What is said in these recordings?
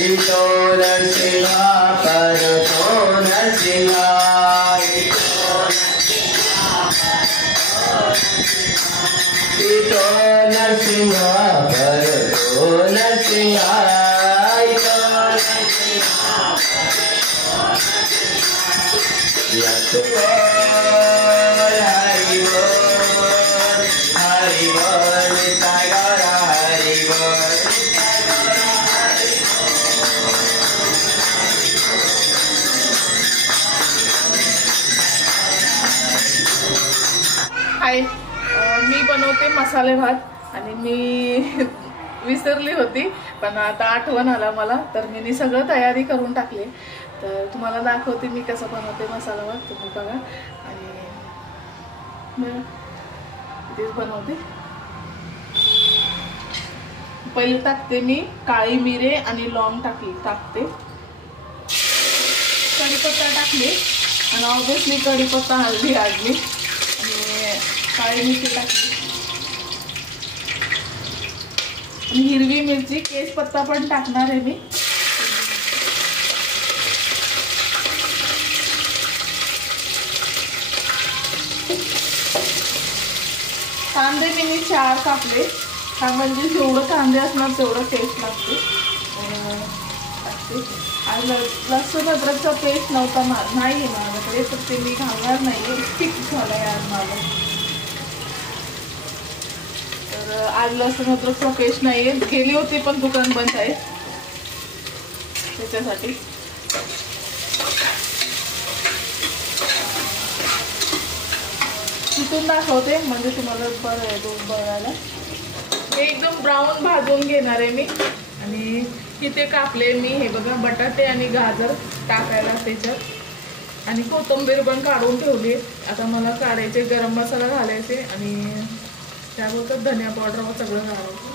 इतो नरसिंहा परतो नरसिंहा इतो नरसिंहा परतो नरसिंहा इतो नरसिंहा हरि बोल नितागौर हरि बोल हाय, मी बनवते मसाले भात आणि मी विसरली होती पण आता आठवण आला मला, तर मी सगळं तयारी करून टाकली. तर तुम्हाला दाखवते मी कसं बनवते मसाला भात, तुम्ही बघा. आणि तेच बनवते. पहिले टाकते मी काळी मिरे आणि लॉंग टाकते, कढीपत्ता टाकले आणि ऑब्विसली कढीपत्ता हळदी आणि काळी मिरची टाकली आणि हिरवी मिरची, केसपत्ता पण टाकणार आहे मी. कांदे मी 4 कापले, म्हणजे जेवढं कांदे असणार तेवढं टेस्ट लागते. आज लसूण अद्रकचा पेस्ट नव्हता नाही आहे माझ्याकडे, तर ते मी घालणार नाही, स्टिक झालं आहे आज माझं. तर आज लसूण अद्रकचा पेस्ट नाही आहे, गेली होती पण दुकान बंद आहे त्याच्यासाठी. तिथून दाखवते म्हणजे तुम्हाला बरं आहे बघायला. हे एकदम ब्राऊन भाजून घेणार आहे मी. आणि इथे कापले मी, हे बघा, बटाटे आणि गाजर टाकायला त्याच्यात, आणि कोथिंबीर पण काढून ठेवली. आता मला काढायचे, गरम मसाला घालायचे आणि त्याबरोबर धनिया पावडर सगळं घालायचं.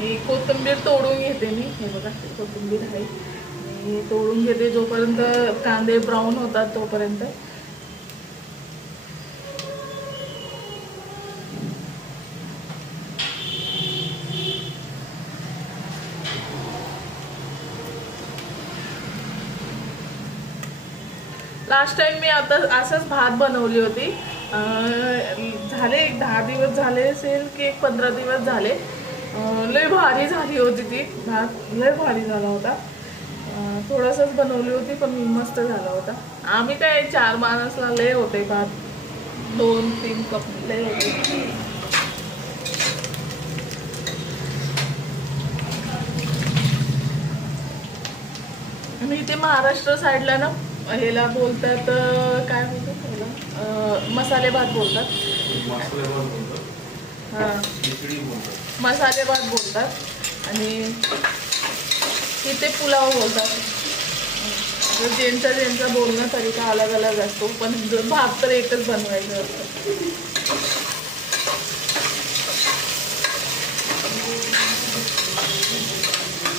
हे कोथिंबीर तोडून घेते मी, हे बघा कोथिंबीर आहे, हे तोडून घेते जोपर्यंत कांदे ब्राऊन होतात तोपर्यंत. लास्ट टाइम मी आता असंच भात बनवली होती, झाले 10 दिवस झाले असेल की 15 दिवस झाले. लय भारी झाली होती ती भात, लय भारी झाला होता. थोडंसंच बनवली होती पण मस्त झाला होता. आम्ही काय 4 माणसाला लय होते भात, 2-3 कप लय होते. आणि इथे महाराष्ट्र साईडला ना ह्याला बोलतात, काय बोलतात त्याला, मसाले भात बोलतात. हां, मसाले भात बोलतात. आणि इथे पुलाव बोलतात. ज्यांचा बोलणं तरीका अलग अलग असतो, पण भात तर एकच बनवायचं असतं.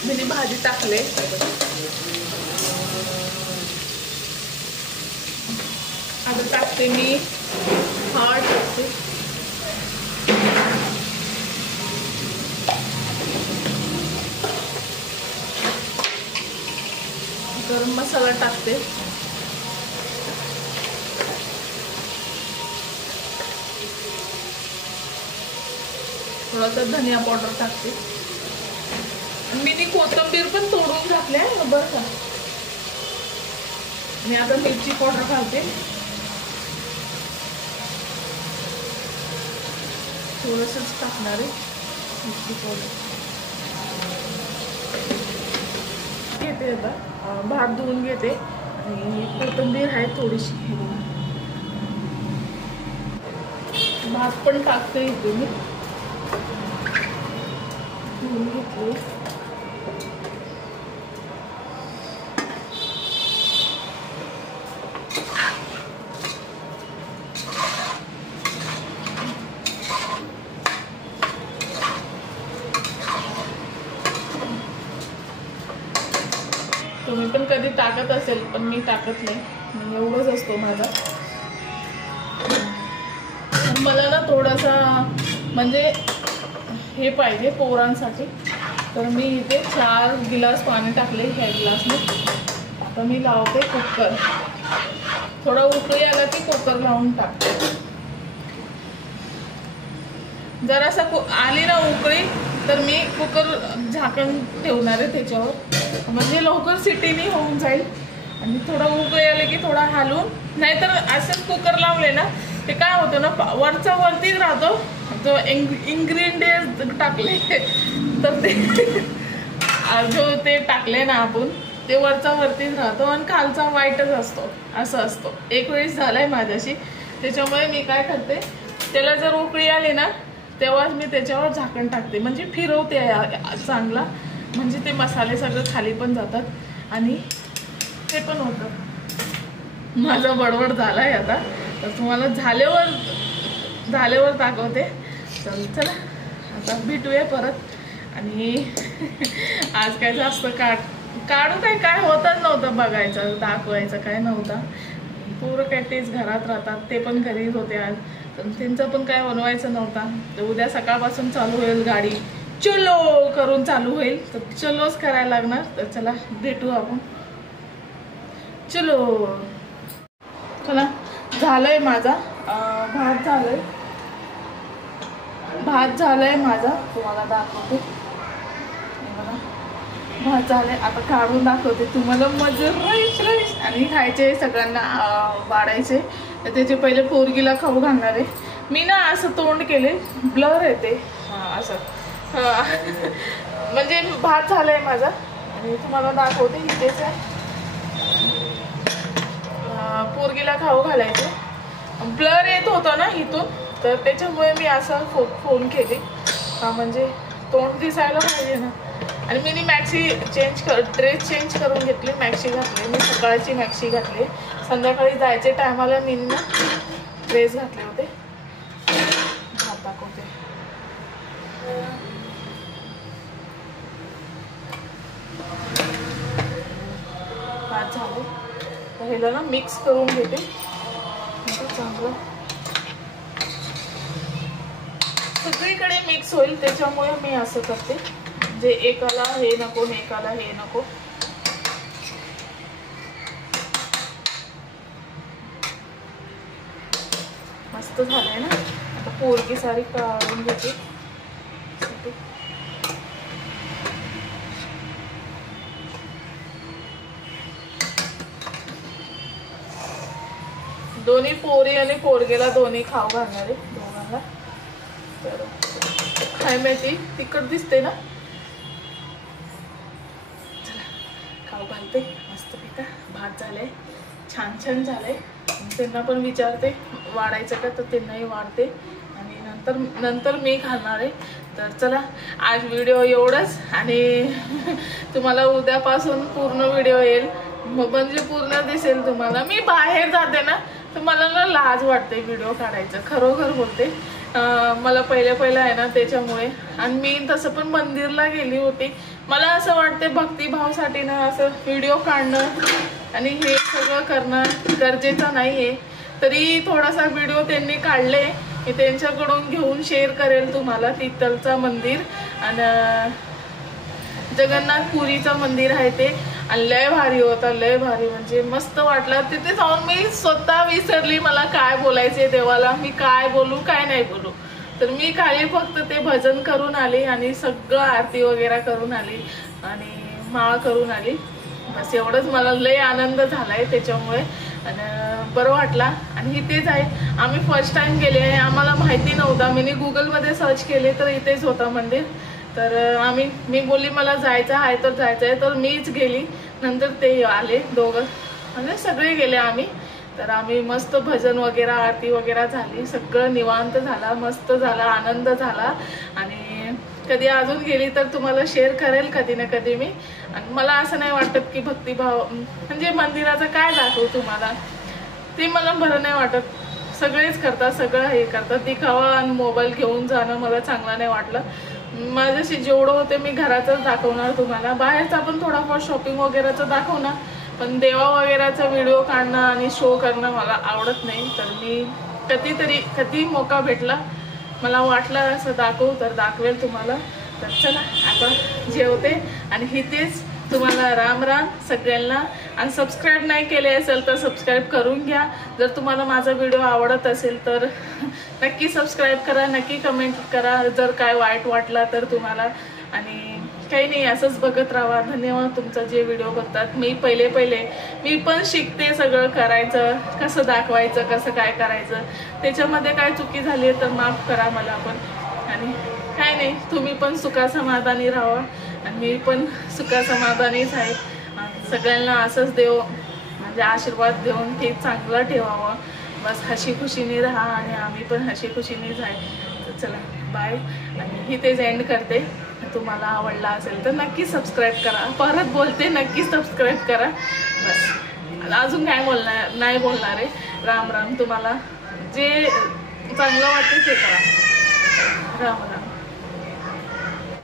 मी भाजी टाकले. आता टाकते मी हळद टाकते, गरम मसाला टाकते, थोडासा धनिया पावडर टाकते. मी कोथिंबीर पण तोडून घातल्या बरं का. मी आता मिरची पावडर घालते, थोडंसंच टाकणार आहे मिरची पावडर. घेते आता भात धुवून घेते आणि कोथिंबीर आहे थोडीशी, भात पण टाकते इथे मी धुवून घेतली. तुम्ही पण कधी टाकत असेल पण मी टाकत नाही, एवढंच असतो माझा. मला ना थोडासा म्हणजे हे पाहिजे पोरांसाठी. तर मी इथे 4 गिलास पाणी टाकले ह्या गिलासने. आता मी लावते कुकर. थोडा उकळी आला की कुकर लावून टाकते. जरासा आली ना उकळी तर मी कुकर झाकण ठेवणार आहे त्याच्यावर, म्हणजे लवकर सिटीनी होऊन जाईल. आणि थोडा उकळी आले की थोडा हलवून, नाहीतर असंच कुकर लावले ना ते काय होतं ना वरचा वरतीच राहतो. जो इन्ग्रेडियंट टाकले तर ते जो ते टाकले ना आपण ते वरचा वरतीच राहतो आणि खालचा वाईटच असतो, असं असतो. एक वेळेस झालाय माझ्याशी. त्याच्यामुळे मी काय करते, त्याला जर उकळी आली ना तेव्हाच मी त्याच्यावर झाकण टाकते, म्हणजे फिरवते चांगला, म्हणजे ते मसाले सगळं खाली पण जातात आणि ते पण होतं. माझा बडबड झालाय आता, तर तुम्हाला झाल्यावर दाखवते. चला आता भेटूया परत. आणि आज काय जास्त काढू काय होतच नव्हतं, बघायचं दाखवायचं काय नव्हतं. पूर्ण काय तेच घरात राहतात, ते पण घरीच होते आज, तर त्यांचं पण काय बनवायचं नव्हतं. तर उद्या सकाळपासून चालू होईल गाडी, चलो करून चालू होईल, तर चलोच करायला लागणार. तर चला भेटू आपण. चलो चला. झालंय माझा भात झालंय माझा, तुम्हाला दाखवते. भात झालंय, आता काढून दाखवते तुम्हाला. मजा राईस आणि खायचे, सगळ्यांना वाढायचे. तर त्याचे पहिले पोरगीला खाऊ घालणार आहे. मी ना असं तोंड केले, ब्लर येते असं. म्हणजे भात झालाय माझा आणि तुम्हाला दाखवते. इथेच पोरगीला खाऊ घालायचे. ब्लर येत होता ना इथून, तर त्याच्यामुळे मी असं फोन केली, म्हणजे तोंड दिसायला पाहिजे ना. आणि मी ड्रेस चेंज करून घेतली, मॅक्सी घातली. मी सकाळची मॅक्सी घातली, संध्याकाळी जायचे टायमाला मी ना ड्रेस घातले होते. भात दाखवते. भात झाले तर ह्याला ना मिक्स करून घेते चांगलं, सगळीकडे मिक्स होईल. त्याच्यामुळे मी असं करते, जे एकाला हे नको एकाला हे नको. मस्त झालंय ना. आता पोरगी सारी काढून घेते. दोन्ही पोरी आणि पोरगेला दोन्ही खाऊ घालणार आहे दोघांना. तर काय माहिती तिखट दिसते ना. चला खाऊ घालते मस्त पिका. भात झालंय, छान झालंय. त्यांना पण विचारते वाढायचं का, तर त्यांनाही वाढते आणि नंतर मी खाणार आहे. तर चला आज व्हिडिओ एवढंच. आणि तुम्हाला उद्यापासून पूर्ण व्हिडिओ येईल, म्हणजे पूर्ण दिसेल तुम्हाला. मी बाहेर जाते ना तर मला ना लाज वाटते व्हिडिओ काढायचं, खरोखर बोलते. मला पहिलं आहे ना त्याच्यामुळे. आणि मी तसं पण मंदिरला गेली होती. मला असं वाटते भक्तिभावसाठी ना असं व्हिडिओ काढणं आणि हे सगळं करणं गरजेचं नाही आहे. तरी थोडासा व्हिडिओ त्यांनी काढले, मी त्यांच्याकडून घेऊन शेअर करेल तुम्हाला. तिथलचं मंदिर आणि जगन्नाथपुरीचं मंदिर आहे ते, आणि लय भारी होता, लय भारी, म्हणजे मस्त वाटलं. तिथे जाऊन मी स्वतः विसरली मला काय बोलायचे देवाला, मी काय बोलू काय नाही बोलू. तर मी खाली फक्त ते भजन करून आली आणि सगळं आरती वगैरे करून आली आणि माळ करून आली. बस एवढंच. मला लय आनंद झालाय त्याच्यामुळे आणि बरं वाटला. आणि इथेच आहे, आम्ही फर्स्ट टाइम गेले, आम्हाला माहिती नव्हता. मी गुगलमध्ये सर्च केले तर इथेच होतं मंदिर. तर मी बोलली मला जायचं आहे तर जायचं आहे, तर मीच गेली. नंतर ते आले दोघं, म्हणजे सगळे गेले आम्ही. तर आम्ही मस्त भजन वगैरे आरती वगैरे झाली, सगळं निवांत झाला, मस्त झाला, आनंद झाला. आणि कधी अजून गेली तर तुम्हाला शेअर करेल कधी ना कधी मी. आणि मला असं नाही वाटत की भक्तिभाव म्हणजे मंदिराचं काय दाखवू तुम्हाला, ते मला बरं नाही वाटत. सगळेच करतात, सगळं हे करतात. दिखावा आणि मोबाईल घेऊन जाणं मला चांगलं नाही वाटलं. माझ्याशी जेवढं होते मी घरातच दाखवणार तुम्हाला. बाहेरचा पण थोडाफार शॉपिंग वगैरेचं दाखवणार, पण देवा वगैरेचा व्हिडिओ काढणं आणि शो करणं मला आवडत नाही. तर मी कधी मौका भेटला मला वाटलं असं दाखवू तर दाखवेल तुम्हाला. तर चला आता जेवते आणि इथेच तुम्हाला राम राम सगळ्यांना. आणि सबस्क्राईब नाही केले असेल तर सबस्क्राईब करून घ्या. जर तुम्हाला माझा व्हिडिओ आवडत असेल तर नक्की सबस्क्राईब करा, नक्की कमेंट करा जर काय वाईट वाटला तर तुम्हाला. आणि काही नाही, असंच बघत राहा. धन्यवाद तुमचा जे व्हिडिओ बघतात. मी मी पण शिकते सगळं करायचं, कसं दाखवायचं, कसं काय करायचं. त्याच्यामध्ये काय चुकी झाली तर माफ करा मला पण. आणि काय नाही, तुम्ही पण सुखासमाधानी राहा आणि मी पण सुखासमाधानीच आहे. सगळ्यांना असंच देव म्हणजे आशीर्वाद देऊन हे चांगलं ठेवावं. बस हशी खुशीने राहा आणि आम्ही पण हशी खुशीनेच आहे. तर चला बाय. आणि इथेच एंड करते. तुम्हाला आवडला असेल तर नक्की सबस्क्राईब करा. परत बोलते, नक्की सबस्क्राईब करा. बस अजून काय नाही बोलणार आहे. राम राम. तुम्हाला जे चांगलं वाटतं ते करा. राम राम.